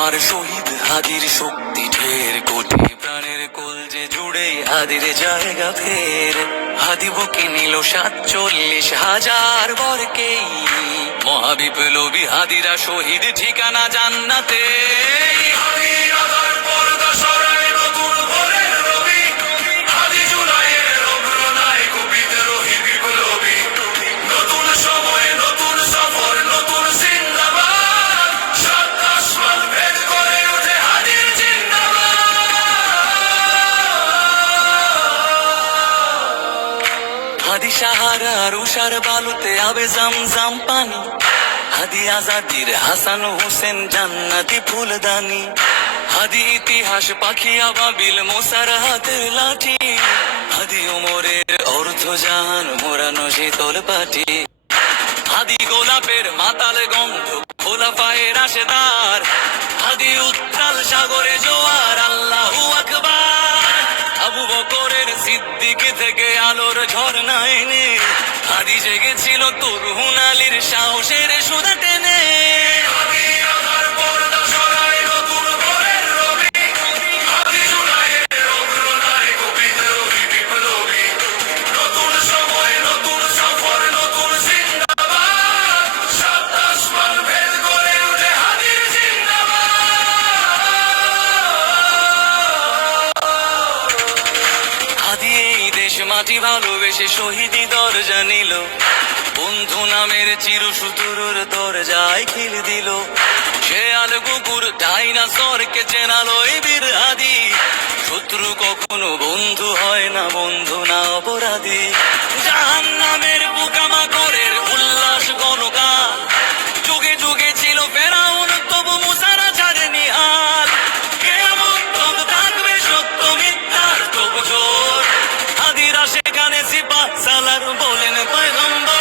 আমার শহীদ হাদির শক্তি ঢের, কোটি প্রাণের কোল যে জুড়ে হাদির জায়গা ফের। হাদি বুকে নিল 47,000 বরকেই, মহাবিপ্লবী হাদিরা শহীদ, ঠিকানা জান্নাতে। হাদি সাহারার উষার বালুতে আবে জামজাম পানি, হাদি আজাদির হাসান হোসেন জান্নাতি ফুলদানি। হাদি ইতিহাস পাখি আবাবিল মোসার হাতের লাঠি, হাদি ওমরের অর্থ জাহান মোরানো শীতল পাটি। হাদি গোলাপের মাতাল গন্ধ খোলাফায়ে রাশেদার, হাদি উত্তাল সাগরে জোয়ার আল্লাহু আকবার। আবু বকরের সিদ্দিক থেকে আলোর ঝর্ণা এনে, হাদি জেগেছিল তরুণ আলীর সাহসের সুধা টেনে। হাদি এই দেশ মাটি ভালোবেসে শহীদি দরজা নিল, বন্ধু নামের চিরসুতুরুর দরজায় খিল দিল। সে আল কুকুর ডাইনাসরকে চেনালো এই বীর হাদি, শত্রু কখনো বন্ধু হয় না, বন্ধু না অপরাধী। জাহান্নামের পোকামাকড়ের উল্লাস গণগান, যুগে যুগে ছিল ফেরাউন তবু মুসারা ছাড়েনি হাল। কিয়ামত তব থাকবে সত্য মিথ্যার তব জোর, হাদিরা সেখানে সিপাহ সালার বলেন পয়গম্বর।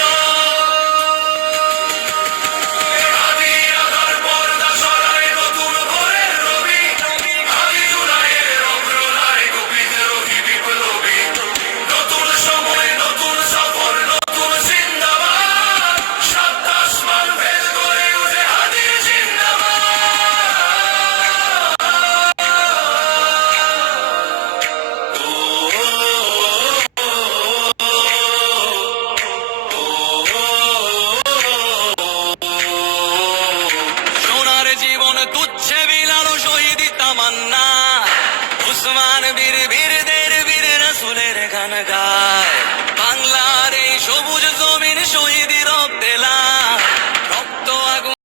সোনার জীবন তুচ্ছে বিলালো শহীদি তামান্না, উসমান